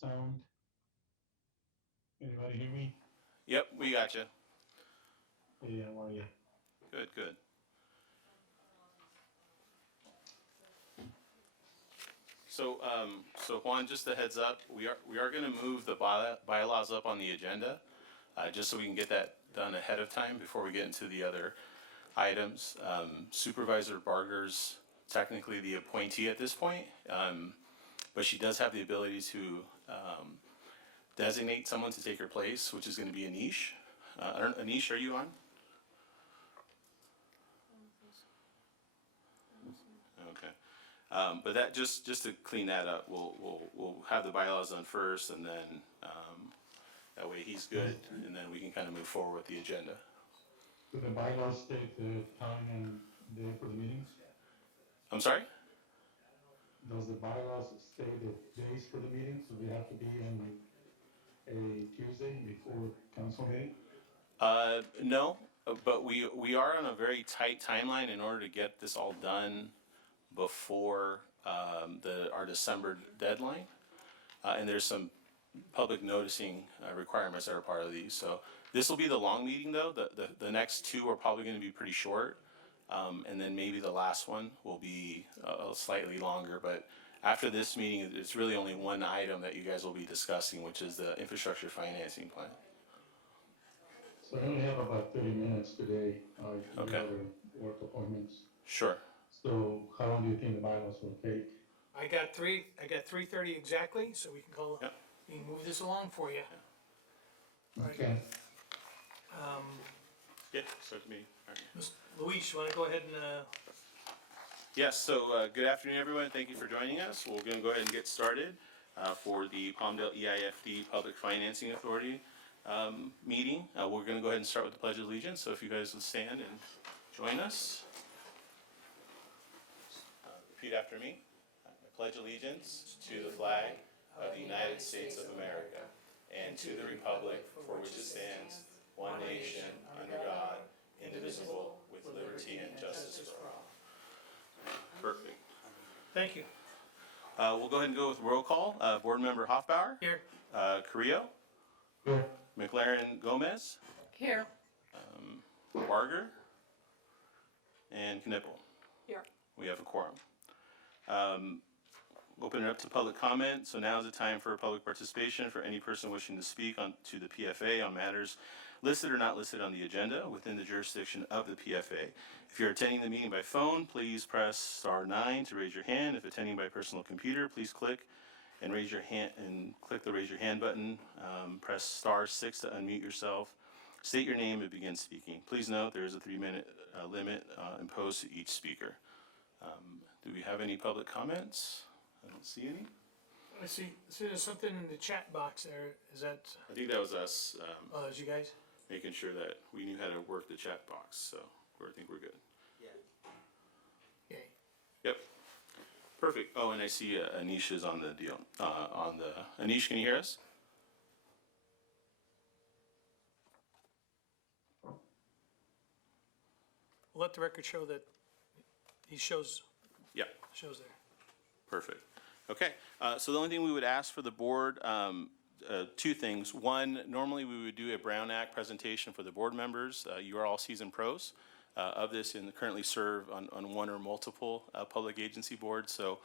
sound. Anybody hear me? Yep, we got you. Hey, how are you? Good, good. So Juan, just a heads up, we are going to move the bylaws up on the agenda, just so we can get that done ahead of time before we get into the other items. Supervisor Barger's technically the appointee at this point, but she does have the ability to designate someone to take her place, which is going to be Anish. Anish, are you on? Okay. But that, just to clean that up, we'll have the bylaws done first, and then, that way he's good, and then we can kind of move forward with the agenda. Do the bylaws state the time and day for the meetings? I'm sorry? Does the bylaws state the days for the meetings? Do they have to be on a Tuesday before council meeting? No, but we are on a very tight timeline in order to get this all done before, our December deadline. And there's some public noticing requirements that are part of these. So this will be the long meeting, though. The next two are probably going to be pretty short. And then maybe the last one will be slightly longer. But after this meeting, it's really only one item that you guys will be discussing, which is the infrastructure financing plan. So I only have about 30 minutes today. I do Okay. other work appointments. Sure. So how long do you think the bylaws will take? I got 3:30 exactly, so we can call, Yep. we can move this along for you. Right. Okay. Yeah, so to me. All right. Ms. Luis, you wanna go ahead and, Yes, so good afternoon, everyone. Thank you for joining us. We're going to go ahead and get started for the Palmdale EIFD Public Financing Authority meeting. We're going to go ahead and start with the Pledge of Allegiance. So if you guys would stand and join us. Repeat after me. I pledge allegiance to the flag of the United States of America and to the republic for which it stands, one nation, under God, indivisible, with liberty and justice for all. Perfect. thank you. We'll go ahead and go with roll call. Board Member Hoffbauer, Here, Carrillo, Here. McLaren Gomez, Here. Barger, and Knippel. Here. We have a quorum. Open it up to public comment. So now is the time for public participation for any person wishing to speak to the PFA on matters listed or not listed on the agenda within the jurisdiction of the PFA. If you're attending the meeting by phone, please press *9 to raise your hand. If attending by personal computer, please click and raise your hand and click the raise your hand button. Press *6 to unmute yourself. State your name and begin speaking. Please note there is a 3-minute limit imposed to each speaker. Do we have any public comments? I don't see any. I see there's something in the chat box there, is that, I think that was us is you guys? making sure that we knew how to work the chat box, so I think we're good. Yay. Yep. Perfect. Oh, and I see Anish is on the deal. Anish, can you hear us? We'll let the record show that he shows Yeah. there. Perfect. Okay, so the only thing we would ask for the board, two things. One, normally we would do a Brown Act presentation for the board members. You are all seasoned pros of this and currently serve on one or multiple public agency boards. So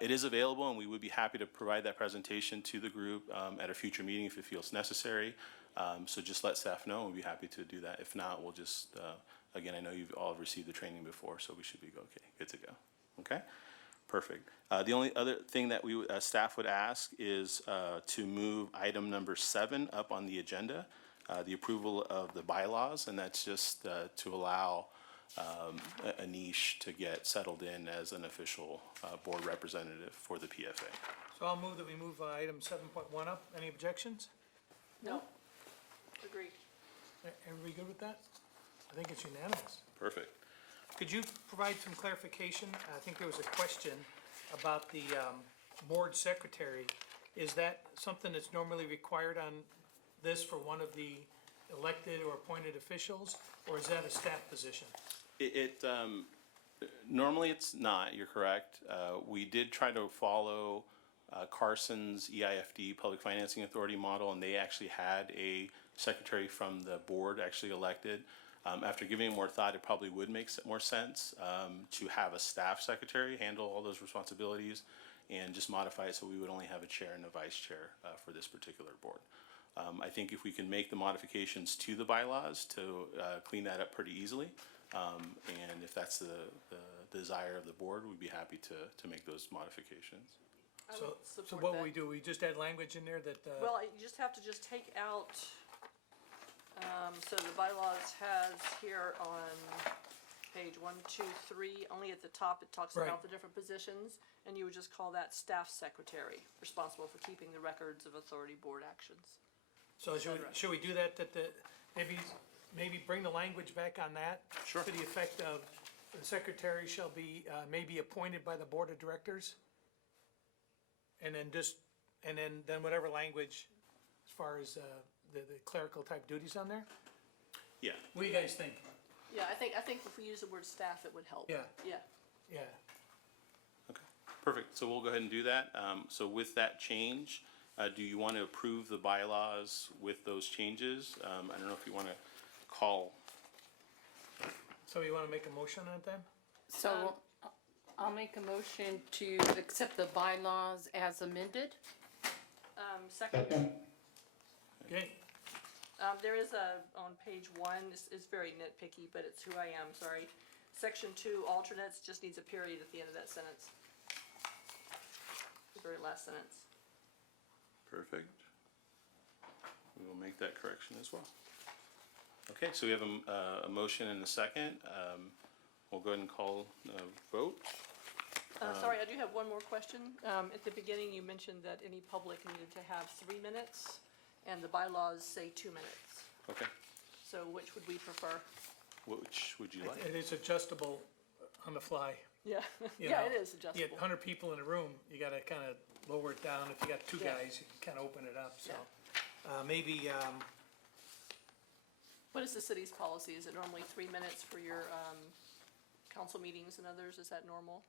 it is available, and we would be happy to provide that presentation to the group at a future meeting if it feels necessary. So just let staff know, and we'll be happy to do that. If not, we'll just, again, I know you've all received the training before, so we should be okay, good to go. Okay? Perfect. The only other thing that we staff would ask is to move item number 7 up on the agenda, the approval of the bylaws, and that's just to allow Anish to get settled in as an official board representative for the PFA. So I'll move that we move item 7.1 up. Any objections? No. Agreed. Everybody good with that? I think it's unanimous. Perfect. Could you provide some clarification? I think there was a question about the board secretary. Is that something that's normally required on this for one of the elected or appointed officials, or is that a staff position? Normally it's not, you're correct. We did try to follow Carson's EIFD, Public Financing Authority model, and they actually had a secretary from the board actually elected. After giving it more thought, it probably would make more sense to have a staff secretary handle all those responsibilities and just modify it so we would only have a chair and a vice chair for this particular board. I think if we can make the modifications to the bylaws to clean that up pretty easily, and if that's the desire of the board, we'd be happy to make those modifications. I So, would so support what that. we do, we just add language in there that, Well, you just have to just take out, so the bylaws has here on page 1, 2, 3, only at the top it talks Right. about the different positions, and you would just call that staff secretary, responsible for keeping the records of authority board actions. so should we do that, maybe bring the language back on that? Sure. To the effect of, the secretary shall be, maybe appointed by the board of directors? And then whatever language, as far as, the clerical type duties on there? Yeah. What do you guys think? Yeah, I think if we use the word staff, it would help. Yeah. Yeah. Yeah, Okay, perfect. So we'll go ahead and do that. So with that change, do you want to approve the bylaws with those changes? I don't know if you want to call. so you wanna make a motion on it then? So I'll make a motion to accept the bylaws as amended. Second, Second, Okay, there is on page 1, it's very nitpicky, but it's who I am, sorry. Section 2, alternates, just needs a period at the end of that sentence. The very last sentence. Perfect. We will make that correction as well. Okay, so we have a motion and a second. We'll go ahead and call a vote. Sorry, I do have one more question. At the beginning, you mentioned that any public needed to have 3 minutes, and the bylaws say 2 minutes. Okay, So which would we prefer? which would you like? it is adjustable on the fly. Yeah, You yeah, know, it is You get adjustable. 100 people in a room, you gotta kinda lower it down. If you got two Yeah. guys, you can kinda open it up, so. Yeah. Maybe, What is the city's policy? Is it normally 3 minutes for your council meetings and others? Is that normal?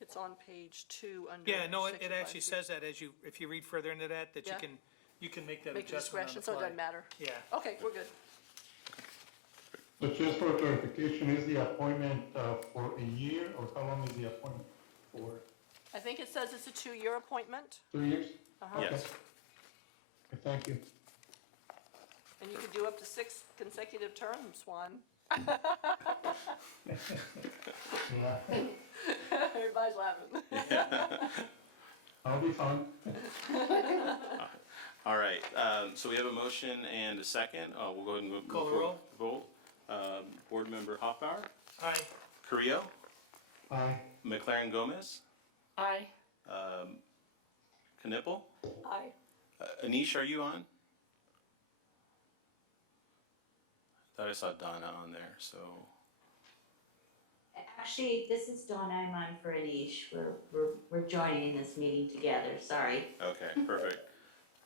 It's on page 2 under. yeah, no, it section actually 5C. says that if you read further into that Yeah. you can make that Make the adjustment on discretion, the so it fly. doesn't matter. Yeah, Okay, we're good. so just for clarification, is the appointment for a year, or how long is the appointment for? I think it says it's a 2-year appointment. 2 years? Uh-huh. Yes. Okay, thank you. And you can do up to 6 consecutive terms, Juan. Yeah, Everybody's laughing. I'll be fine. All right, so we have a motion and a second. We'll go ahead and go. Call the for roll. Vote. Board Member Hoffbauer, aye, Carrillo, Aye. McLaren Gomez, Aye. Knipple. Aye. Anish, are you on? Thought I saw Donna on there, so, Actually, this is Dawn, I'm on for Anish, we're joining this meeting together, sorry. okay, perfect.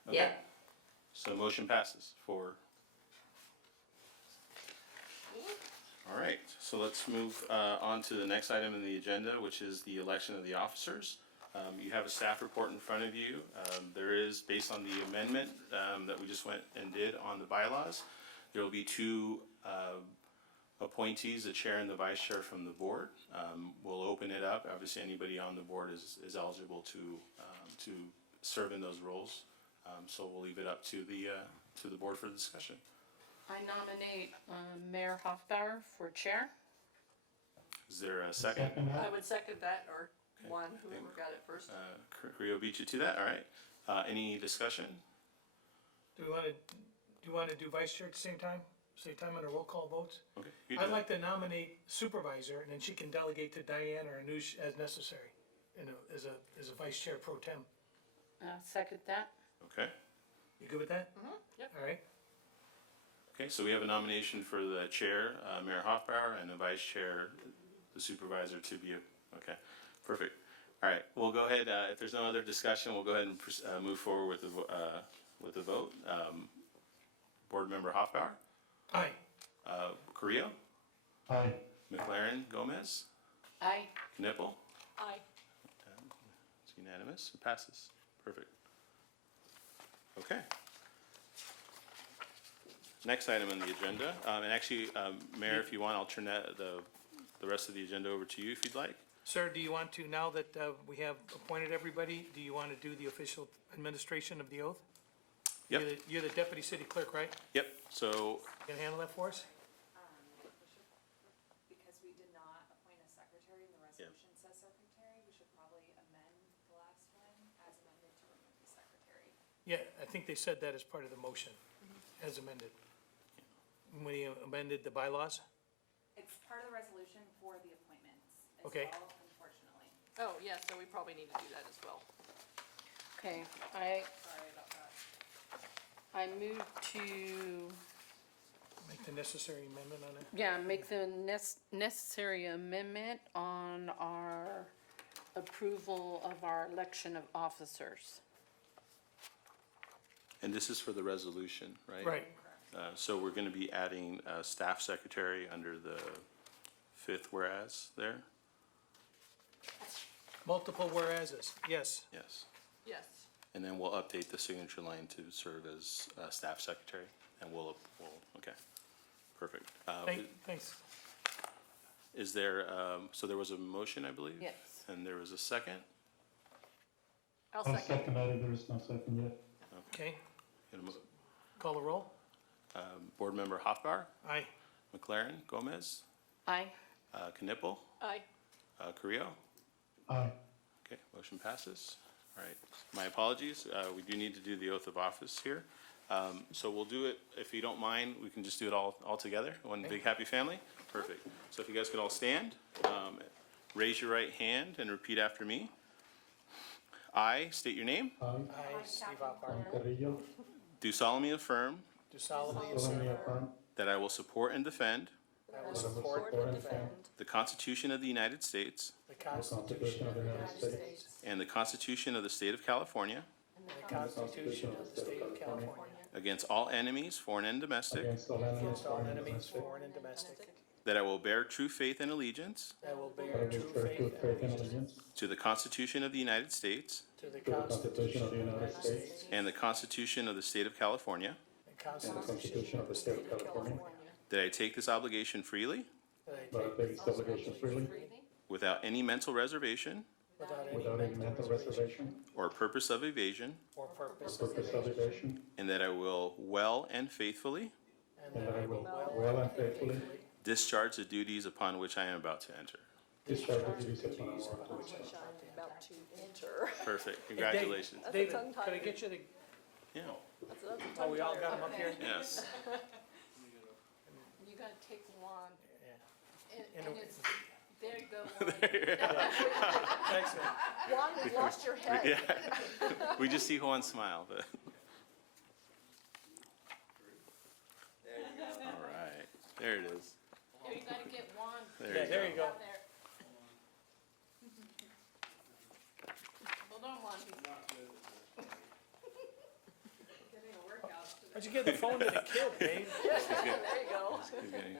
Okay. Yep. So motion passes for. All right, so let's move on to the next item in the agenda, which is the election of the officers. You have a staff report in front of you. There is, based on the amendment that we just went and did on the bylaws, there will be 2 appointees, the chair and the vice chair from the board. We'll open it up. Obviously, anybody on the board is eligible to serve in those roles. So we'll leave it up to the board for discussion. I nominate Mayor Hoffbauer for chair. Is there a second? Second I that? would second that, or Juan, whoever got it first. Rio beat you to that, all right. Any discussion? do you wanna do vice chair at the same time on the roll call votes? Okay. you do I'd that. like to nominate supervisor, and then she can delegate to Diane or Anush as necessary, as a vice chair pro tem. Second that. Okay, You good with that? Yep. All right, okay, so we have a nomination for the chair, Mayor Hoffbauer, and a vice chair, the supervisor to be, okay, perfect. All right, we'll go ahead, if there's no other discussion, we'll go ahead and move forward with the vote. Board Member Hoffbauer, aye, Carrillo, Aye. McLaren Gomez, Aye. Knipple, Aye. Unanimous? It passes. Perfect. Okay. Next item on the agenda, and actually, Mayor, if you want, I'll turn the rest of the agenda over to you if you'd like. Sir, do you want to, now that we have appointed everybody, do you want to do the official administration of the oath? Yep. You're the deputy city clerk, right? Yep, so, Can you handle that for us? Because we did not appoint a secretary and the resolution says secretary, we should probably amend the last one as amended to remove the secretary. Yeah, I think they said that as part of the motion, as amended. When you amended the bylaws? It's part of the resolution for the appointments as Okay. well, unfortunately. Oh, yeah, so we probably need to do that as well. Okay, Sorry about that. I move to, Make the necessary amendment on it? yeah, make the necessary amendment on our approval of our election of officers. and this is for the resolution, right? Right. So we're going to be adding staff secretary under the 5th whereas there? Multiple whereases, yes. Yes. Yes. And then we'll update the signature line to serve as staff secretary, and we'll, okay, perfect. Thanks. Is there, so there was a motion, I believe? Yes. And there was a second? I'll I'll second. second that if there is no second yet. Okay, Got a mo- call the roll. Board Member Hoffbar, Aye. McLaren, Gomez, Aye. Knipple, Aye. Carrillo. Aye. Okay, motion passes. All right, my apologies. We do need to do the oath of office here. So we'll do it, if you don't mind, we can just do it all together, one big happy family. Perfect. So if you guys could all stand, raise your right hand and repeat after me. I state your name, Aye. Aye, Steve Alpart. Juan Carrillo, do solemnly affirm Do solemnly solemnly assert affirm that I will support and defend that I will that I will support support and defend the Constitution of the United States the the Constitution Constitution of the United States and the Constitution of the State of California and the Constitution of the State of California against all enemies, foreign and domestic, against all enemies, against all foreign and enemies, domestic, foreign and domestic, that I will bear true faith and allegiance that I will that I bear will true bear true faith and and allegiance to the Constitution of the United States to the to the Constitution of the United States and the Constitution of the State of California, and and the Constitution of the State of California, that I take this obligation freely that I take this obligation freely without any mental reservation without any mental reservation or purpose of evasion, or or purpose, purpose of evasion, and that I will well and faithfully and that I will well and faithfully discharge the duties upon which I am about to enter. discharge the duties upon duties which Which I'm about to enter. Perfect, congratulations. David, tongue could I tie. get you the, Yeah, That's a oh, tongue we all tire. got them up here? yes. You gotta take one, and And it's, there you go. Excellent. Juan, we've lost your head. Yeah, we just see Juan smile, but. All right, there it is. Here, you gotta get one. There Yeah, you there go. you go. Down there. Hold on, one. Getting a workout today. Why'd you give the phone to the kid, Dave? There you go. He's getting-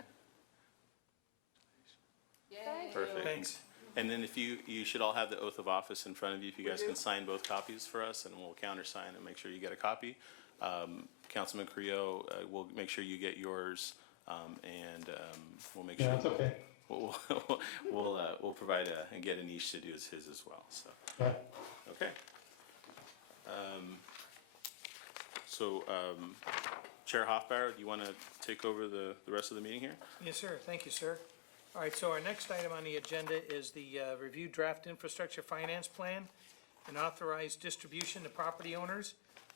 Yay. Perfect. Thanks. And then if you should all have the oath of office in front of you, if you guys can sign both copies for us, and we'll countersign and make sure you get a copy. Councilman Creo, we'll make sure you get yours, and we'll make sure. Yeah, that's okay. We'll provide and get Anish to do his as well, so, Yeah. okay. So, Chair Hoffbauer, do you want to take over the rest of the meeting here? Yes, sir. Thank you, sir. All right, so our next item on the agenda is the review draft infrastructure finance plan and authorized distribution to property owners,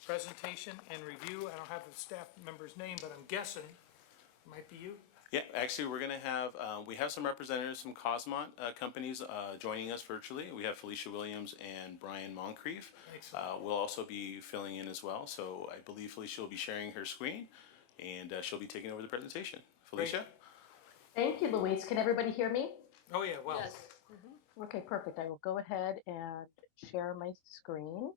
presentation and review. I don't have the staff member's name, but I'm guessing it might be you. Yeah, actually, we're gonna have, we have some representatives from Cosmont companies joining us virtually. We have Felicia Williams and Brian Moncrief. Excellent. We'll also be filling in as well, so I believe Felicia will be sharing her screen, and she'll be taking over the presentation. Felicia? Thank you, Louise. Can everybody hear me? Oh, yeah, well, Yes. Okay, perfect. I will go ahead and share my screen.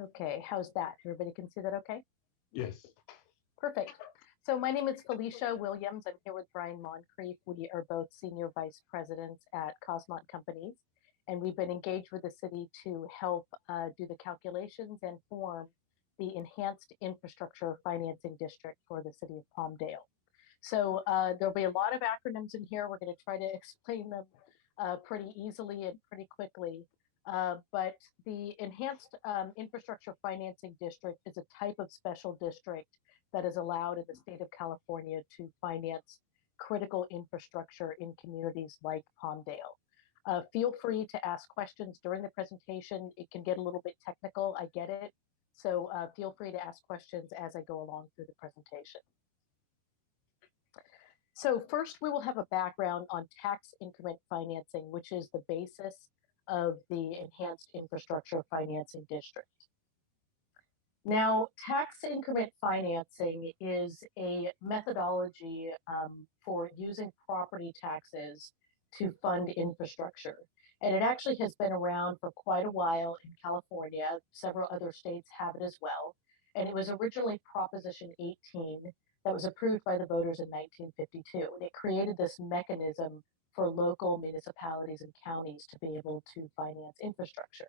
Okay, how's that? Everybody can see that okay? Yes. Perfect. So my name is Felicia Williams. I'm here with Brian Moncrief. We are both senior vice presidents at Cosmont Companies, and we've been engaged with the city to help do the calculations and form the Enhanced Infrastructure Financing District for the city of Palmdale. So there'll be a lot of acronyms in here. We're going to try to explain them pretty easily and pretty quickly. But the Enhanced Infrastructure Financing District is a type of special district that is allowed in the state of California to finance critical infrastructure in communities like Palmdale. Feel free to ask questions during the presentation. It can get a little bit technical, I get it. So feel free to ask questions as I go along through the presentation. So first we will have a background on tax increment financing, which is the basis of the Enhanced Infrastructure Financing District. Now, tax increment financing is a methodology for using property taxes to fund infrastructure. And it actually has been around for quite a while in California. Several other states have it as well. And it was originally Proposition 18 that was approved by the voters in 1952. And it created this mechanism for local municipalities and counties to be able to finance infrastructure.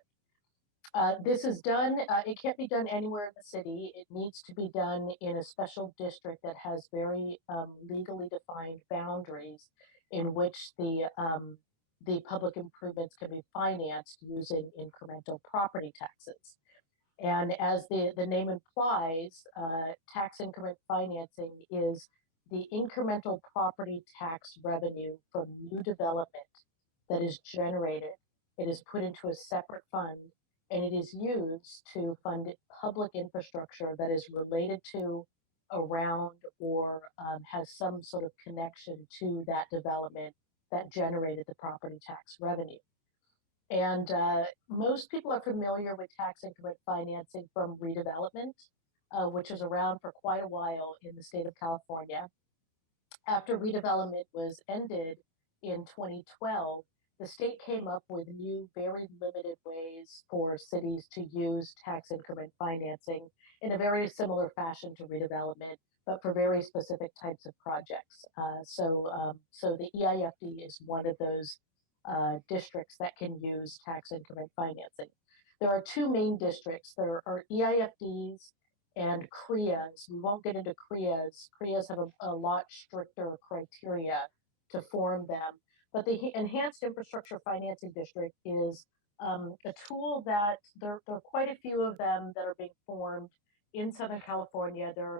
This is done, it can't be done anywhere in the city. It needs to be done in a special district that has very legally defined boundaries in which the public improvements can be financed using incremental property taxes. And as the name implies, tax increment financing is the incremental property tax revenue from new development that is generated. It is put into a separate fund, and it is used to fund public infrastructure that is related to, around, or has some sort of connection to that development that generated the property tax revenue. And most people are familiar with tax increment financing from redevelopment, which is around for quite a while in the state of California. After redevelopment was ended in 2012, the state came up with new, very limited ways for cities to use tax increment financing in a very similar fashion to redevelopment, but for very specific types of projects. So the EIFD is one of those districts that can use tax increment financing. There are two main districts. There are EIFDs and CREAs. We won't get into CREAs. CREAs have a lot stricter criteria to form them. But the Enhanced Infrastructure Financing District is a tool that there are quite a few of them that are being formed in Southern California. There are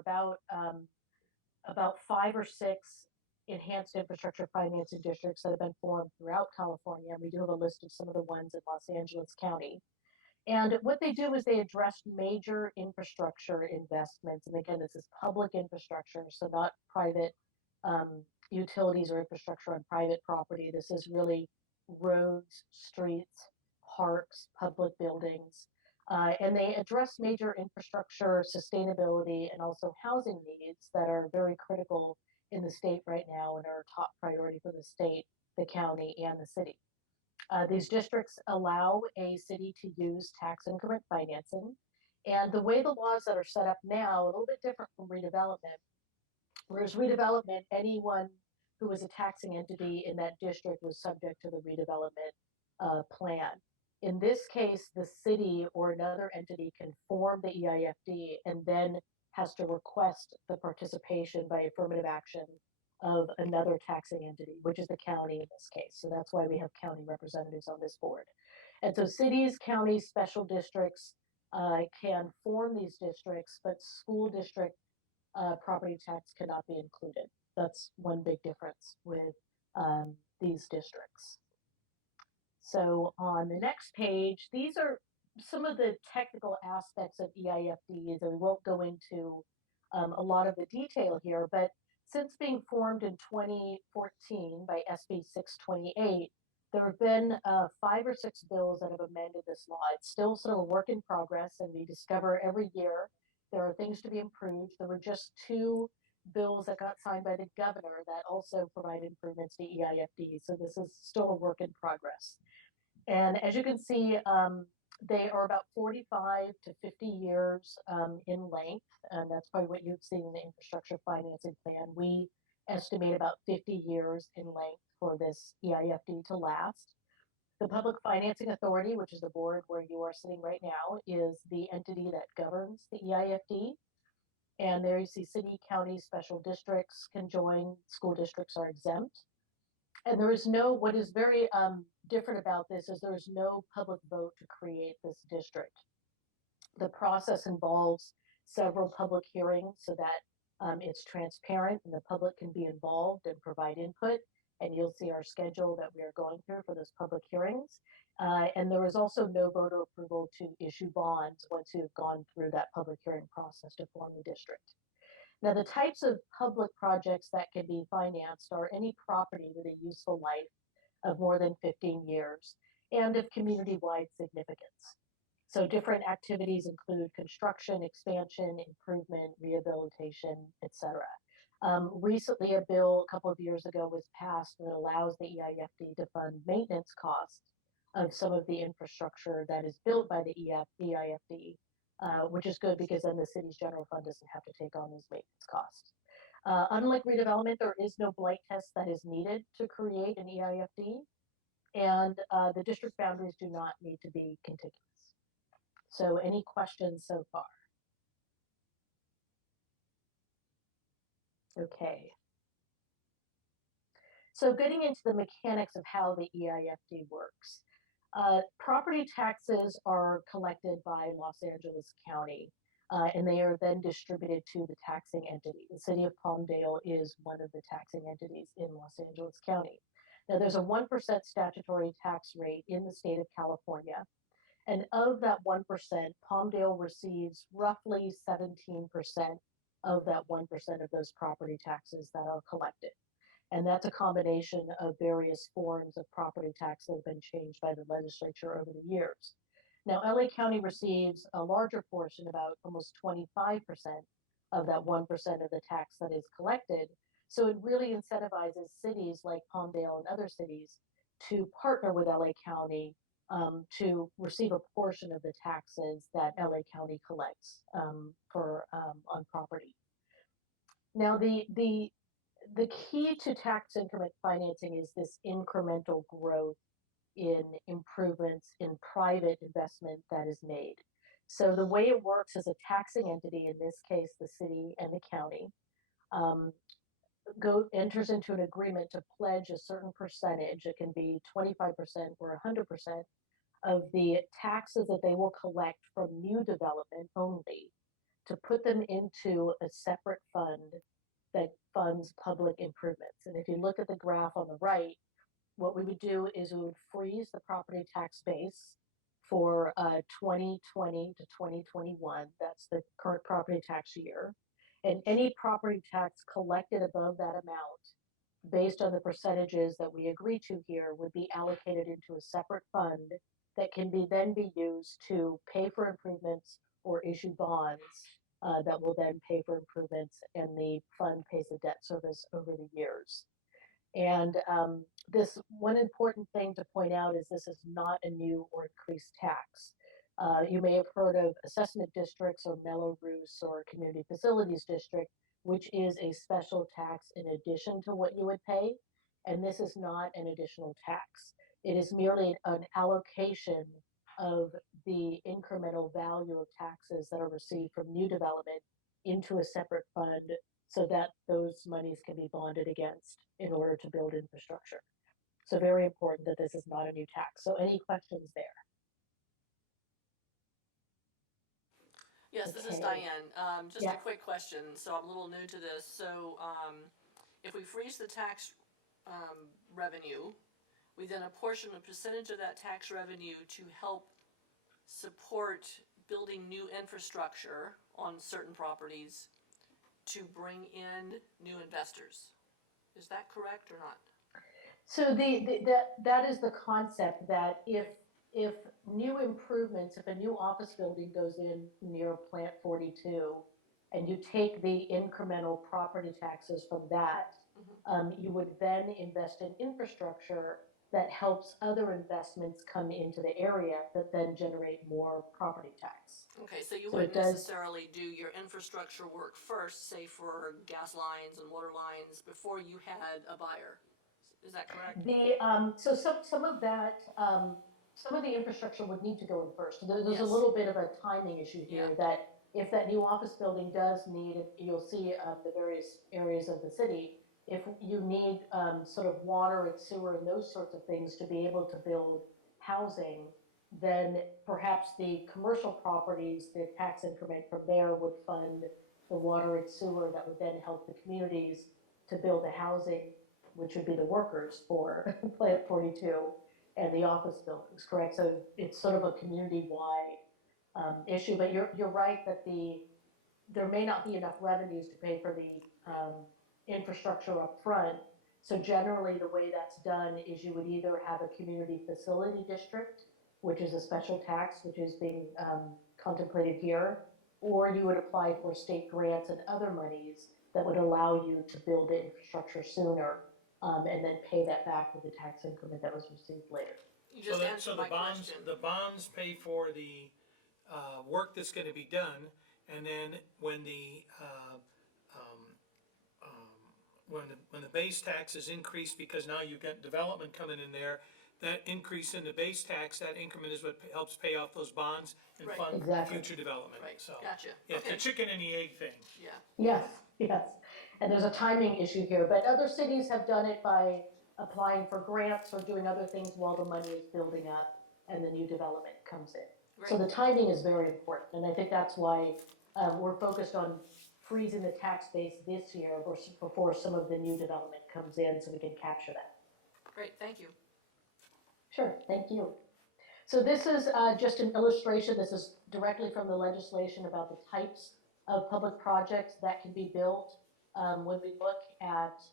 about 5 or 6 enhanced infrastructure financing districts that have been formed throughout California. And we do have a list of some of the ones in Los Angeles County. And what they do is they address major infrastructure investments. And again, this is public infrastructure, so not private utilities or infrastructure on private property. This is really roads, streets, parks, public buildings. And they address major infrastructure, sustainability, and also housing needs that are very critical in the state right now and are a top priority for the state, the county, and the city. These districts allow a city to use tax increment financing. And the way the laws that are set up now, a little bit different from redevelopment. Whereas redevelopment, anyone who was a taxing entity in that district was subject to the redevelopment plan. In this case, the city or another entity can form the EIFD and then has to request the participation by affirmative action of another taxing entity, which is the county in this case. So that's why we have county representatives on this board. And so cities, counties, special districts can form these districts, but school district property tax cannot be included. That's one big difference with these districts. So on the next page, these are some of the technical aspects of EIFDs, and we won't go into a lot of the detail here, but since being formed in 2014 by SB 628, there have been 5 or 6 bills that have amended this law. It's still sort of a work in progress, and we discover every year there are things to be improved. There were just 2 bills that got signed by the governor that also provide improvements to EIFD. So this is still a work in progress. And as you can see, They are about 45 to 50 years in length, and that's probably what you've seen in the infrastructure financing plan. We estimate about 50 years in length for this EIFD to last. The Public Financing Authority, which is the board where you are sitting right now, is the entity that governs the EIFD. And there you see city, county, special districts can join, school districts are exempt. And there is no, what is very different about this is there is no public vote to create this district. The process involves several public hearings so that it's transparent and the public can be involved and provide input. And you'll see our schedule that we are going through for those public hearings. And there is also no voter approval to issue bonds once you've gone through that public hearing process to form the district. Now, the types of public projects that can be financed are any property with a useful life of more than 15 years and of community-wide significance. So different activities include construction, expansion, improvement, rehabilitation, etc. Recently, a bill a couple of years ago was passed that allows the EIFD to fund maintenance costs of some of the infrastructure that is built by the EIFD, which is good because then the city's general fund doesn't have to take on those maintenance costs. Unlike redevelopment, there is no blight test that is needed to create an EIFD, and the district boundaries do not need to be contiguous. So any questions so far? Okay. So getting into the mechanics of how the EIFD works. Property taxes are collected by Los Angeles County, and they are then distributed to the taxing entity. The city of Palmdale is one of the taxing entities in Los Angeles County. Now, there's a 1% statutory tax rate in the state of California. And of that 1%, Palmdale receives roughly 17% of that 1% of those property taxes that are collected. And that's a combination of various forms of property tax that have been changed by the legislature over the years. Now, LA County receives a larger portion, about almost 25% of that 1% of the tax that is collected. So it really incentivizes cities like Palmdale and other cities to partner with LA County to receive a portion of the taxes that LA County collects on property. Now, the key to tax increment financing is this incremental growth in improvements in private investment that is made. So the way it works is a taxing entity, in this case, the city and the county, enters into an agreement to pledge a certain percentage. It can be 25% or 100% of the taxes that they will collect from new development only, to put them into a separate fund that funds public improvements. And if you look at the graph on the right, what we would do is we would freeze the property tax base for 2020 to 2021. That's the current property tax year. And any property tax collected above that amount, based on the percentages that we agree to here, would be allocated into a separate fund that can then be used to pay for improvements or issue bonds that will then pay for improvements, and the fund pays the debt service over the years. And this one important thing to point out is this is not a new or increased tax. You may have heard of assessment districts or Mello-Roos or community facilities district, which is a special tax in addition to what you would pay. And this is not an additional tax. It is merely an allocation of the incremental value of taxes that are received from new development into a separate fund so that those monies can be bonded against in order to build infrastructure. So very important that this is not a new tax. So any questions there? Yes, this is Okay. Diane. Just Yeah. a quick question. So I'm a little new to this. So if we freeze the tax revenue, we then apportion a percentage of that tax revenue to help support building new infrastructure on certain properties to bring in new investors. Is that correct or not? So that is the concept, that if new improvements, if a new office building goes in near Plant 42, and you take the incremental property taxes from that, you would then invest in infrastructure that helps other investments come into the area that then generate more property tax. Okay, so you So it wouldn't does- necessarily do your infrastructure work first, say for gas lines and water lines, before you had a buyer. Is that correct? So some of that, some of the infrastructure would need to go in first. There's a Yes. little bit of a timing issue here Yeah. that if that new office building does need, you'll see the various areas of the city, if you need sort of water and sewer and those sorts of things to be able to build housing, then perhaps the commercial properties, the tax increment from there would fund the water and sewer that would then help the communities to build the housing, which would be the workers for Plant 42 and the office buildings, correct? So it's sort of a community-wide issue, but you're right that there may not be enough revenues to pay for the infrastructure up front. So generally, the way that's done is you would either have a community facility district, which is a special tax, which is being contemplated here, or you would apply for state grants and other monies that would allow you to build the infrastructure sooner, and then pay that back with the tax increment that was received later. You So just that, answered so my the bonds, question. the bonds pay for the, work that's gonna be done, and then when when the base tax is increased, because now you've got development coming in there, that increase in the base tax, that increment is what helps pay off those bonds and Right. fund Exactly. future development, Right, so. gotcha. Yeah, Okay. the chicken and the egg thing. Yeah, Yes, yes. And there's a timing issue here, but other cities have done it by applying for grants or doing other things while the money is building up and the new development comes in. So great. the timing is very important, and I think that's why we're focused on freezing the tax base this year before some of the new development comes in, so we can capture that. Great, thank you. Sure, thank you. So this is just an illustration. This is directly from the legislation about the types of public projects that can be built. When we look at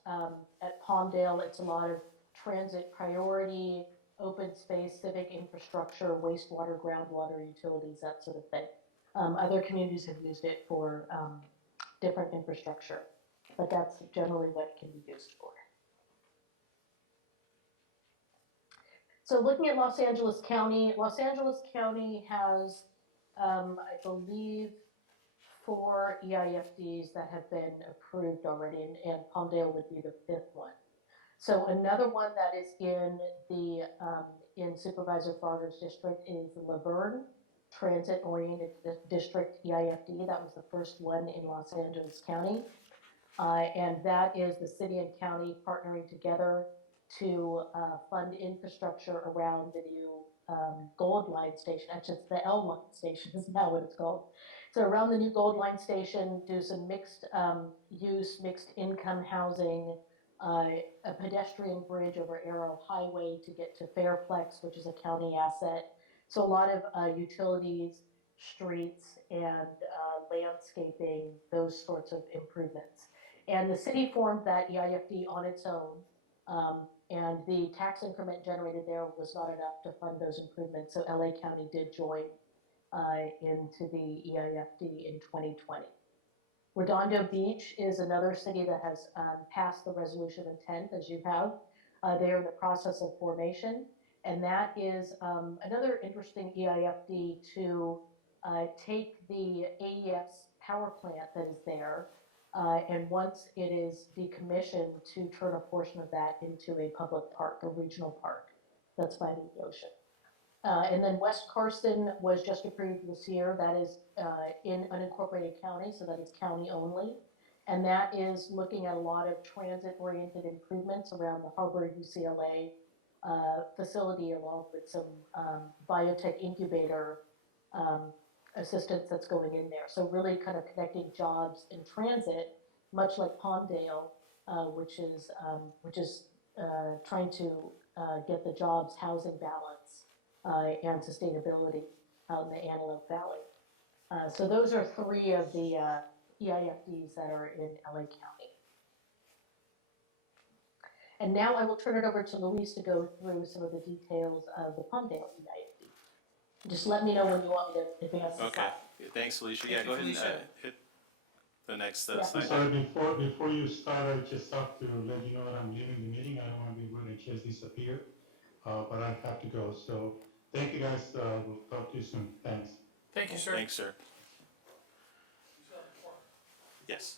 Palmdale, it's a lot of transit priority, open space, civic infrastructure, wastewater, groundwater utilities, that sort of thing. Other communities have used it for different infrastructure, but that's generally what it can be used for. So looking at Los Angeles County has, I believe, 4 EIFDs that have been approved already, and Palmdale would be the 5th one. So another one that is in the in Supervisor Farger's district is Laverne Transit Oriented District EIFD. That was the first one in Los Angeles County, and that is the city and county partnering together to fund infrastructure around the new Gold Line station. Actually, it's the L Line station is now what it's called. So around the new Gold Line station, do some mixed use, mixed income housing, a pedestrian bridge over Arrow Highway to get to Fairplex, which is a county asset. So a lot of utilities, streets, and landscaping, those sorts of improvements. And the city formed that EIFD on its own, and the tax increment generated there was not enough to fund those improvements. So LA County did join into the EIFD in 2020. Redondo Beach is another city that has passed the resolution intent, as you have. They're in the process of formation, and that is another interesting EIFD to take the AES power plant that is there, and once it is decommissioned, to turn a portion of that into a public park, a regional park that's by the ocean. And then West Carson was just approved this year. That is in unincorporated county, so that is county only. And that is looking at a lot of transit-oriented improvements around the Harbor UCLA facility, along with some biotech incubator assistance that's going in there. So really kind of connecting jobs and transit, much like Palmdale, which is trying to get the jobs housing balance and sustainability out in the Antelope Valley. So those are 3 of the EIFDs that are in LA County. And now I will turn it over to Luis to go through some of the details of the Palmdale EIFD. Just let me know when you want me to advance the Okay, slide. thanks, Alicia. Thank Yeah, you, go ahead and Felicia. hit the next Yeah. slide. Sorry, before you start, I just have to let you know that I'm leaving the meeting. I don't want to be rude and just disappear. but I have to go. So thank you guys. We'll talk to you soon. Thanks. Thank you, sir. Thanks, sir. Yes.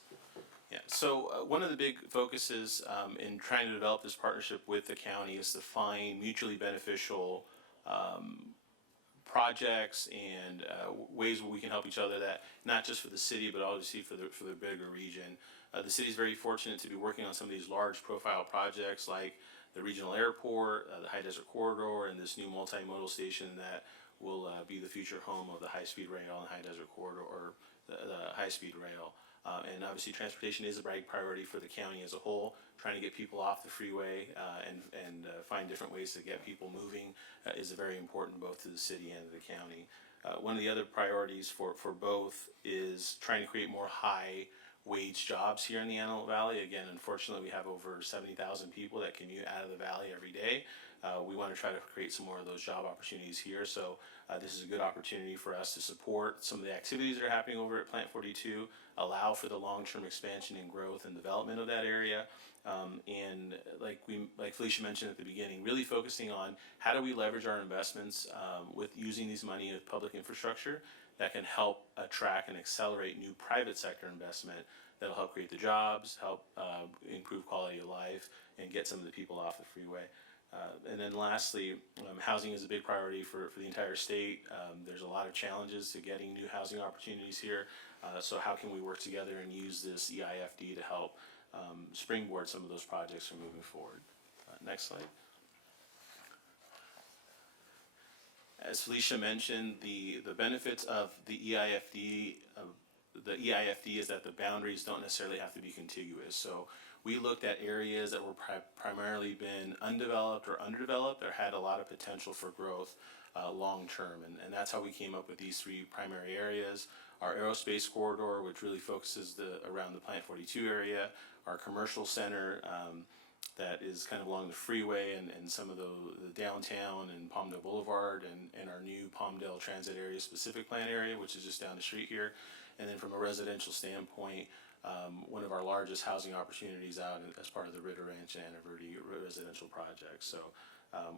Yeah, so one of the big focuses in trying to develop this partnership with the county is to find mutually beneficial projects and ways where we can help each other, that not just for the city but obviously for the bigger region. The city is very fortunate to be working on some of these large profile projects like the regional airport, the High Desert Corridor, and this new multimodal station that will be the future home of the high-speed rail and High Desert Corridor, or the high-speed rail. And obviously transportation is a big priority for the county as a whole. Trying to get people off the freeway and find different ways to get people moving is very important both to the city and to the county. One of the other priorities for both is trying to create more high wage jobs here in the Antelope Valley. Again, unfortunately, we have over 70,000 people that commute out of the valley every day. We want to try to create some more of those job opportunities here. So this is a good opportunity for us to support some of the activities that are happening over at Plant 42, allow for the long-term expansion and growth and development of that area. And like Felicia mentioned at the beginning, really focusing on how do we leverage our investments with using these money of public infrastructure that can help attract and accelerate new private sector investment that'll help create the jobs, help improve quality of life, and get some of the people off the freeway. And then lastly, housing is a big priority for the entire state. There's a lot of challenges to getting new housing opportunities here. So how can we work together and use this EIFD to help springboard some of those projects for moving forward? Next slide. As Felicia mentioned, the benefits of the EIFD is that the boundaries don't necessarily have to be contiguous. So we looked at areas that were primarily been undeveloped or underdeveloped or had a lot of potential for growth long term, and that's how we came up with these three primary areas. Our aerospace corridor, which really focuses around the Plant 42 area, our commercial center that is kind of along the freeway and some of the downtown and Palmdale Boulevard, and our new Palmdale Transit Area Specific Plan area, which is just down the street here. And then from a residential standpoint, one of our largest housing opportunities out as part of the Ritter Ranch and Anaverde residential project. So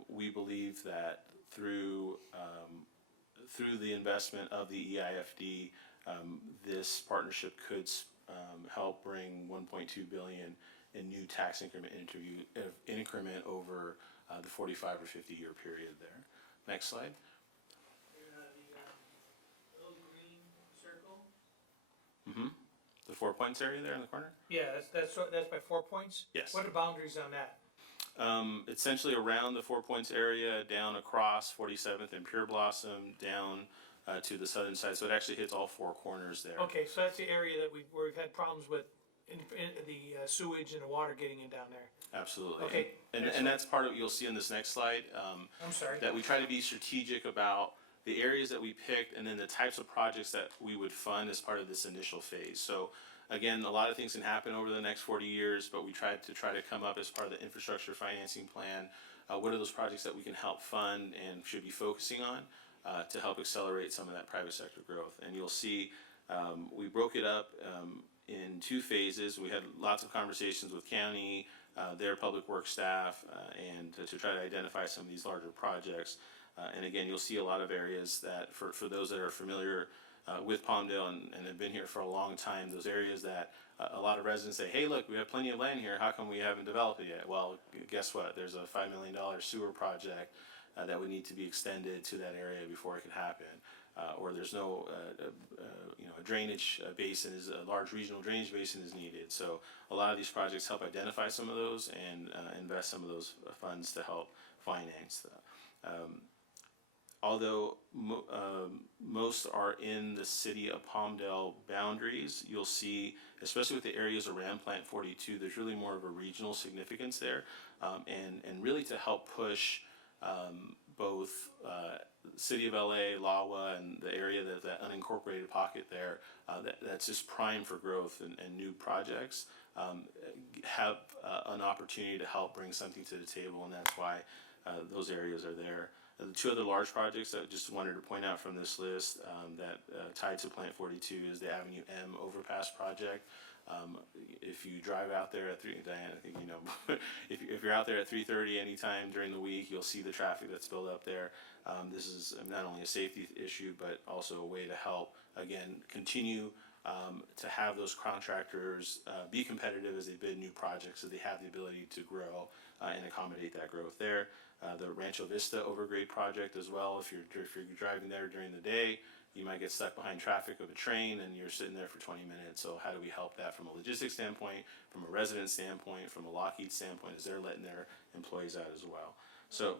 we believe that through the investment of the EIFD, this partnership could help bring $1.2 billion in new tax increment over the 45 or 50 year period there. Next slide. The little green circle? Mm-hmm. The 4 points area there in the corner? Yeah, that's by 4 points? Yes. What are the boundaries on that? Essentially around the 4 points area, down across 47th and Pure Blossom, down to the southern side. So it actually hits all four corners there. Okay, so that's the area that where we've had problems with in the sewage and the water getting in down there. Absolutely. Okay. And that's part of what you'll see in this next slide. I'm sorry. That we try to be strategic about the areas that we picked and then the types of projects that we would fund as part of this initial phase. So again, a lot of things can happen over the next 40 years, but we tried to come up as part of the infrastructure financing plan. What are those projects that we can help fund and should be focusing on to help accelerate some of that private sector growth? And you'll see we broke it up in two phases. We had lots of conversations with county, their public works staff, and to try to identify some of these larger projects. And again, you'll see a lot of areas that for those that are familiar with Palmdale and have been here for a long time, those areas that a lot of residents say, hey, look, we have plenty of land here, how come we haven't developed it yet? Well, guess what? There's a $5 million sewer project that would need to be extended to that area before it could happen. Or there's no, a drainage basin, a large regional drainage basin is needed. So a lot of these projects help identify some of those and invest some of those funds to help finance that. Although most are in the city of Palmdale boundaries, you'll see, especially with the areas around Plant 42, there's really more of a regional significance there, and really to help push both City of LA, LAWA, and the area that unincorporated pocket there, that's just prime for growth and new projects, have an opportunity to help bring something to the table, and that's why those areas are there. The two other large projects that I just wanted to point out from this list that tied to Plant 42 is the Avenue M overpass project. If you drive out there at Diane, I think you know, if you're out there at 3:30 anytime during the week, you'll see the traffic that's built up there. This is not only a safety issue, but also a way to help, again, continue to have those contractors be competitive as they bid new projects, so they have the ability to grow and accommodate that growth there. The Rancho Vista overgrade project as well. If you're driving there during the day, you might get stuck behind traffic of a train and you're sitting there for 20 minutes. So how do we help that from a logistics standpoint, from a resident standpoint, from a Lockheed standpoint, as they're letting their employees out as well. So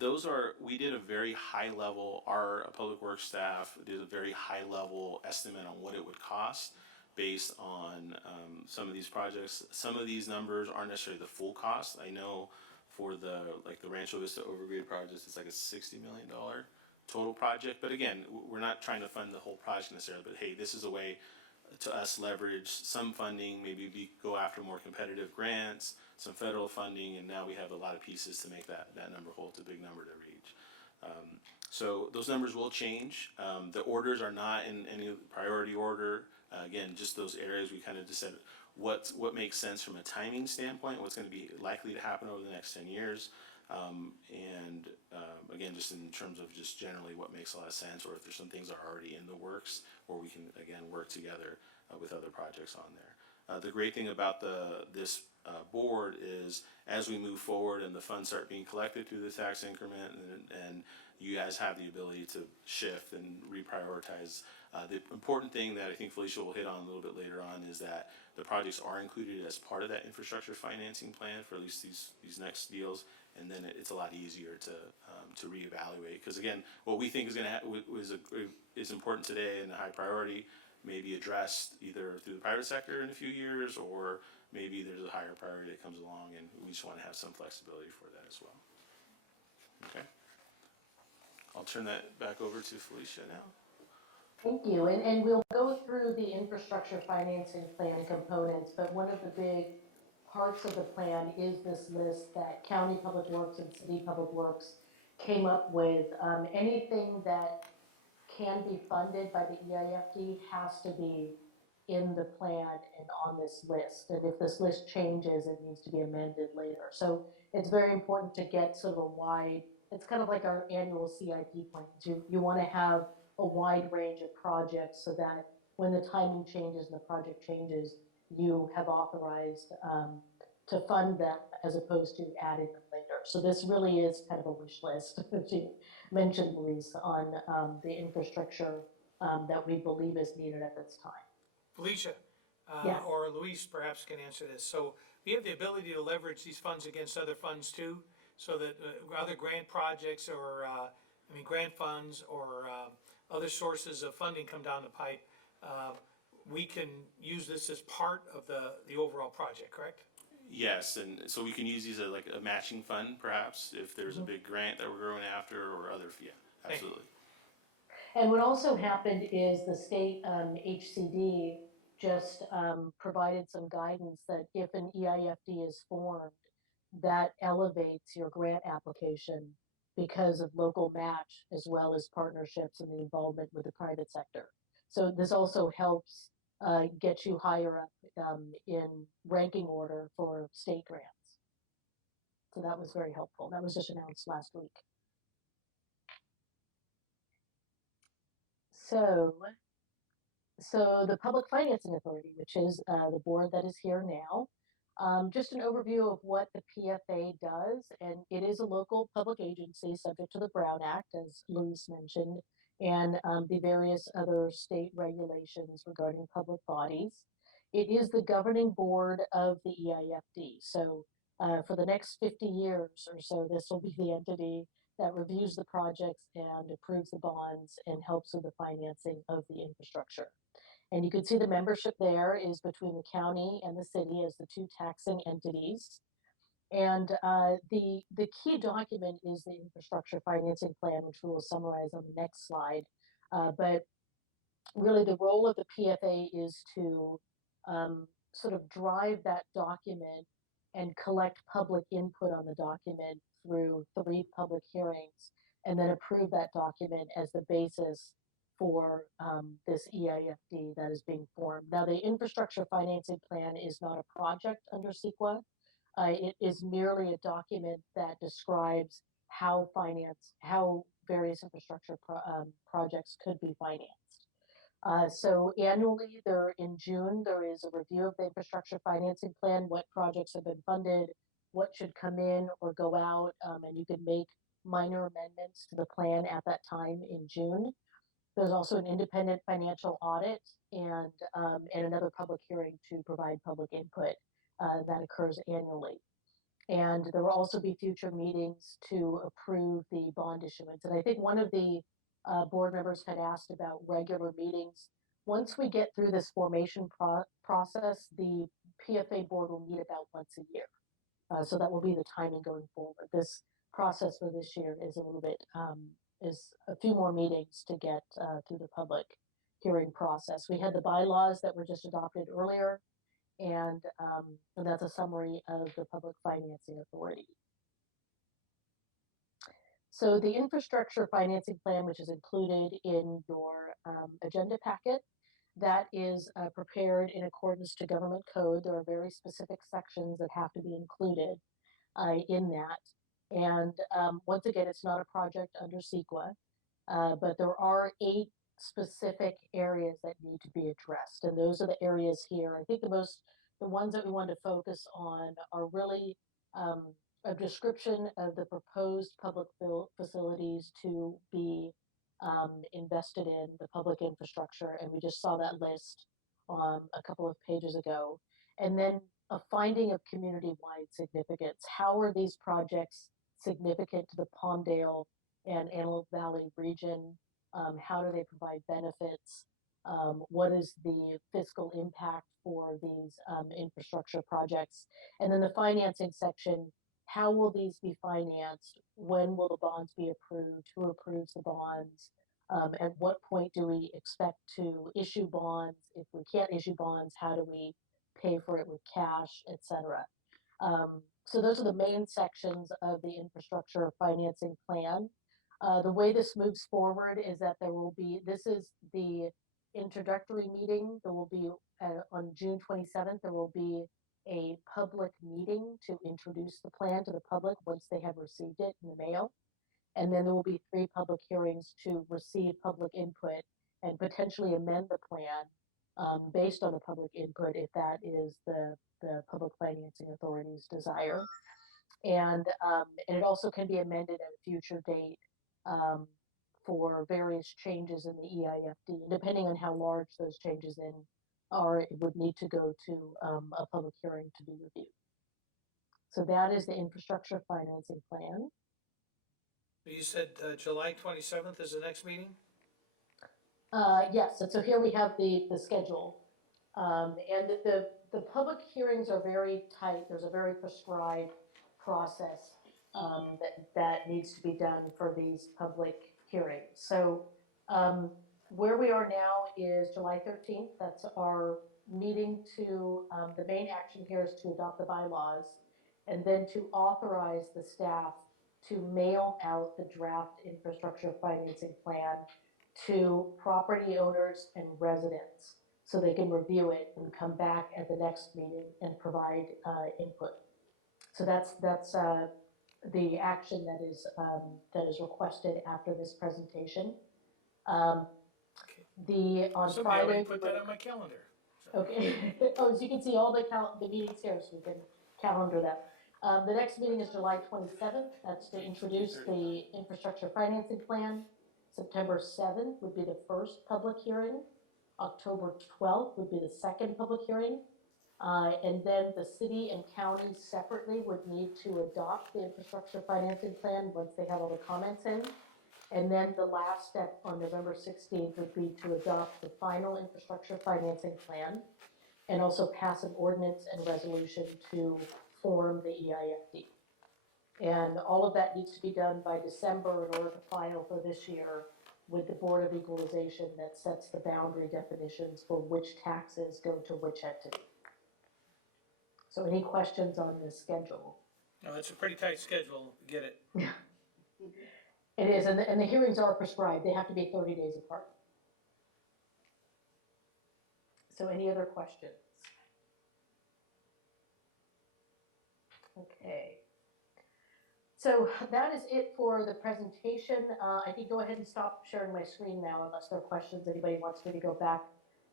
those are, we did a very high level, our public works staff did a very high level estimate on what it would cost based on some of these projects. Some of these numbers aren't necessarily the full cost. I know for the Rancho Vista overgrade project, it's like a $60 million total project. But again, we're not trying to fund the whole project necessarily, but hey, this is a way to us leverage some funding, maybe go after more competitive grants, some federal funding, and now we have a lot of pieces to make that number whole. It's a big number to reach. So those numbers will change. The orders are not in any priority order. Again, just those areas we kind of just said what makes sense from a timing standpoint, what's going to be likely to happen over the next 10 years. Again, just in terms of just generally what makes a lot of sense, or if there's some things that are already in the works, or we can, again, work together with other projects on there. The great thing about this board is as we move forward and the funds start being collected through the tax increment, and you guys have the ability to shift and reprioritize. The important thing that I think Felicia will hit on a little bit later on is that the projects are included as part of that infrastructure financing plan for at least these next deals, and then it's a lot easier to reevaluate. Because again, what we think is going to is important today and a high priority may be addressed either through the private sector in a few years, or maybe there's a higher priority that comes along, and we just want to have some flexibility for that as well. Okay. I'll turn that back over to Felicia now. Thank you, and we'll go through the infrastructure financing plan components, but one of the big parts of the plan is this list that County Public Works and City Public Works came up with. Anything that can be funded by the EIFD has to be in the plan and on this list. And if this list changes, it needs to be amended later. So it's very important to get sort of a wide, it's kind of like our annual CIP plans. You want to have a wide range of projects so that when the timing changes and the project changes, you have authorized to fund them as opposed to adding them later. So this really is kind of a wish list, as you mentioned, Luis, on the infrastructure that we believe is needed at this time. Felicia, Yes. or Luis perhaps can answer this. So we have the ability to leverage these funds against other funds too, so that other grant projects or, grant funds or other sources of funding come down the pipe. We can use this as part of the overall project, correct? Yes, and so we can use these as like a matching fund, perhaps, if there's a big grant that we're going after, or other, yeah, absolutely. And what also happened is the state HCD just provided some guidance that if an EIFD is formed, that elevates your grant application because of local match as well as partnerships and the involvement with the private sector. So this also helps get you higher up in ranking order for state grants. So that was very helpful. That was just announced last week. So the Public Financing Authority, which is the board that is here now, just an overview of what the PFA does, and it is a local public agency subject to the Brown Act, as Luis mentioned, and the various other state regulations regarding public bodies. It is the governing board of the EIFD. So for the next 50 years or so, this will be the entity that reviews the projects and approves the bonds and helps with the financing of the infrastructure. And you can see the membership there is between the county and the city as the two taxing entities. And the key document is the infrastructure financing plan, which we will summarize on the next slide. But really the role of the PFA is to sort of drive that document and collect public input on the document through 3 public hearings, and then approve that document as the basis for this EIFD that is being formed. Now, the infrastructure financing plan is not a project under CEQA. It is merely a document that describes how various infrastructure projects could be financed. So annually, in June, there is a review of the infrastructure financing plan, what projects have been funded, what should come in or go out, and you can make minor amendments to the plan at that time in June. There's also an independent financial audit and another public hearing to provide public input that occurs annually. And there will also be future meetings to approve the bond issuance. And I think one of the board members had asked about regular meetings. Once we get through this formation process, the PFA board will meet about once a year. So that will be the timing going forward. This process for this year is a little bit, is a few more meetings to get through the public hearing process. We had the bylaws that were just adopted earlier, and that's a summary of the Public Financing Authority. So the infrastructure financing plan, which is included in your agenda packet, that is prepared in accordance to government code. There are very specific sections that have to be included in that. And once again, it's not a project under CEQA, but there are 8 specific areas that need to be addressed. And those are the areas here. I think the ones that we want to focus on are really a description of the proposed public facilities to be invested in the public infrastructure. And we just saw that list a couple of pages ago. And then a finding of community-wide significance. How are these projects significant to the Palmdale and Antelope Valley region? How do they provide benefits? What is the fiscal impact for these infrastructure projects? And then the financing section, how will these be financed? When will the bonds be approved? Who approves the bonds? At what point do we expect to issue bonds? If we can't issue bonds, how do we pay for it with cash, et cetera? So those are the main sections of the infrastructure financing plan. The way this moves forward is that this is the introductory meeting. There will be, on June 27th, there will be a public meeting to introduce the plan to the public once they have received it in the mail. And then there will be 3 public hearings to receive public input and potentially amend the plan based on the public input if that is the Public Financing Authority's desire. And it also can be amended at a future date for various changes in the EIFD. Depending on how large those changes are, it would need to go to a public hearing to be reviewed. So that is the infrastructure financing plan. You said July 27th is the next meeting? Yes, and so here we have the schedule. And the public hearings are very tight. There's a very prescribed process that needs to be done for these public hearings. So where we are now is July 13th. That's our meeting to, the main action here is to adopt the bylaws and then to authorize the staff to mail out the draft infrastructure financing plan to property owners and residents so they can review it and come back at the next meeting and provide input. So that's the action that is requested after this presentation. On Somebody already Friday. put that on my calendar. Okay. Oh, as you can see, all the meetings here, so we can calendar that. The next meeting is July 27th. That's to introduce the infrastructure financing plan. September 7th would be the first public hearing. October 12th would be the second public hearing. And then the city and county separately would need to adopt the infrastructure financing plan once they have all the comments in. And then the last step on November 16th would be to adopt the final infrastructure financing plan and also pass an ordinance and resolution to form the EIFD. And all of that needs to be done by December in order to file for this year with the Board of Equalization that sets the boundary definitions for which taxes go to which entity. So any questions on this schedule? No, it's a pretty tight schedule, get it. It is, and the hearings are prescribed. They have to be 30 days apart. So any other questions? Okay. So that is it for the presentation. I can go ahead and stop sharing my screen now unless there are questions. Anybody wants me to go back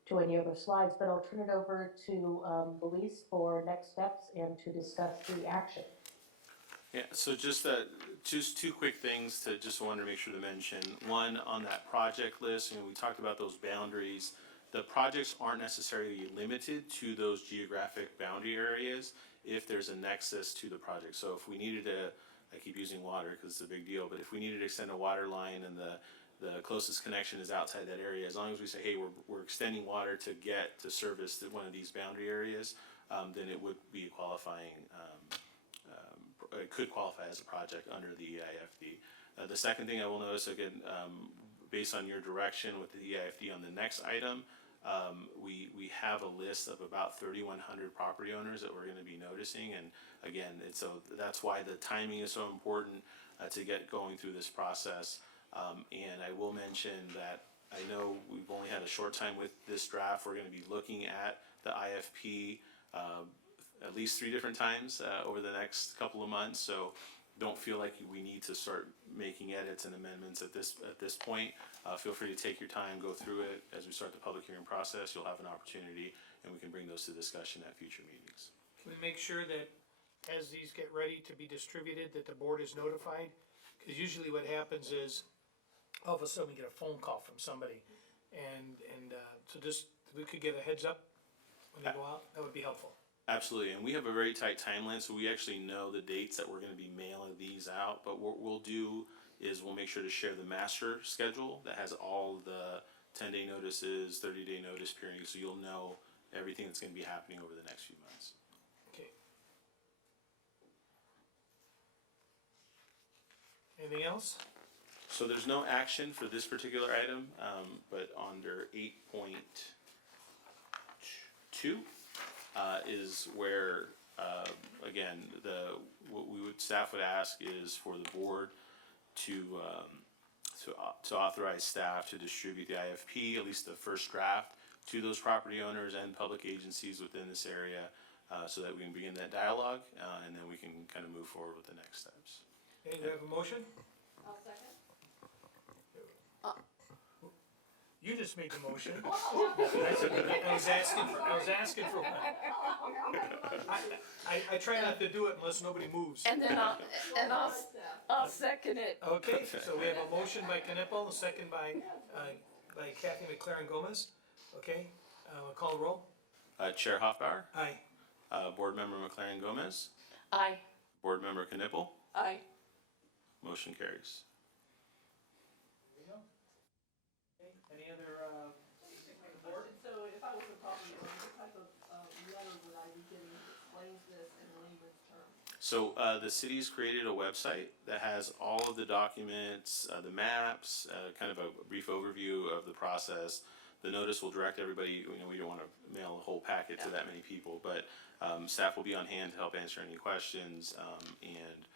to any other slides, but I'll turn it over to Luis for next steps and to discuss the action. Yeah, so just two quick things to just wanted to make sure to mention. One, on that project list, we talked about those boundaries. The projects aren't necessarily limited to those geographic boundary areas if there's a nexus to the project. So if we needed to, I keep using water because it's a big deal, but if we needed to extend a water line and the closest connection is outside that area, as long as we say, hey, we're extending water to get to service one of these boundary areas, then it would be qualifying. It could qualify as a project under the EIFD. The second thing I will notice, again, based on your direction with the EIFD on the next item, we have a list of about 3,100 property owners that we're going to be noticing, and again, that's why the timing is so important to get going through this process. And I will mention that I know we've only had a short time with this draft. We're going to be looking at the IFP at least 3 different times over the next couple of months. So don't feel like we need to start making edits and amendments at this point. Feel free to take your time, go through it. As we start the public hearing process, you'll have an opportunity, and we can bring those to discussion at future meetings. Can we make sure that as these get ready to be distributed, that the board is notified? Because usually what happens is, all of a sudden we get a phone call from somebody, and so just, we could get a heads up when they go out, that would be helpful. Absolutely, and we have a very tight timeline, so we actually know the dates that we're going to be mailing these out. But what we'll do is we'll make sure to share the master schedule that has all the 10-day notices, 30-day notice periods, so you'll know everything that's going to be happening over the next few months. Okay. Anything else? So there's no action for this particular item, but under 8.2 is where, again, staff would ask is for the board to authorize staff to distribute the IFP, at least the first draft, to those property owners and public agencies within this area, so that we can begin that dialogue, and then we can kind of move forward with the next steps. Okay, do we have a motion? I'll second. You just made the motion. I was asking for one. I try not to do it unless nobody moves. And then I'll second it. Okay, so we have a motion by Knippel, a second by Kathy McLaren Gomez. Okay, we'll call the roll. Chair Hoffbauer, Aye. Board Member McLaren Gomez, Aye. Board Member Knippel, Aye. motion carries. There you go. Okay, any other, So if I was a property owner, what type of letter would I be getting that explains this in layman's terms? So the city's created a website that has all of the documents, the maps, kind of a brief overview of the process. The notice will direct everybody, we don't want to mail the whole packet to that many people, but staff will be on hand to help answer any questions and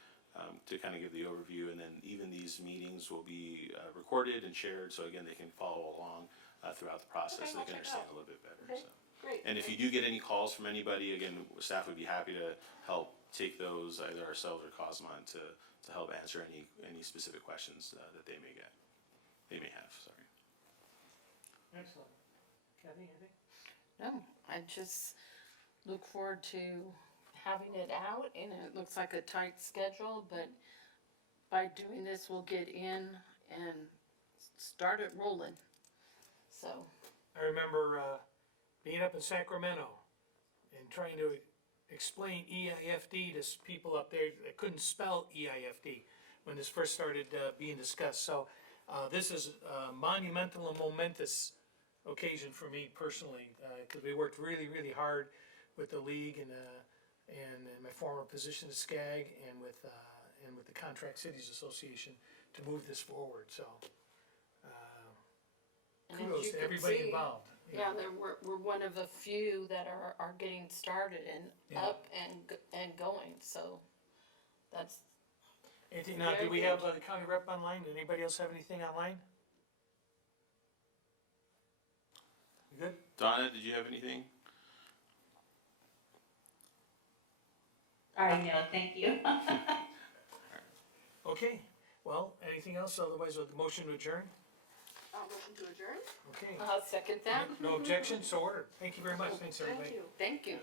to kind of give the overview. And then even these meetings will be recorded and shared, so again, they can follow along throughout the process, so they can understand a little bit better. Okay. So. Great. And if you do get any calls from anybody, again, staff would be happy to help take those, either ourselves or Cosmon, to help answer any specific questions that they may have, sorry. excellent. Kathy, anything? No, I just look forward to having it out, and it looks like a tight schedule, but by doing this, we'll get in and start it rolling. So, I remember being up in Sacramento and trying to explain EIFD to people up there that couldn't spell EIFD when this first started being discussed. So this is a monumental and momentous occasion for me personally, because we worked really, really hard with the league and in my former position at SCAG and with the Contract Cities Association to move this forward. So and as kudos you to can everybody see, involved. yeah, we're one of the few that are getting started and Yeah. up and going, so that's, Anything now? Do we have the county rep online? Did anybody else have anything online? You good? Donna, did you have anything? I know, thank you. Okay, well, anything else? Otherwise, with the motion to adjourn? Motion to adjourn? Okay. I'll second that. No objection, so ordered. Thank you very much. Thanks, Thank everybody. you. Thank you.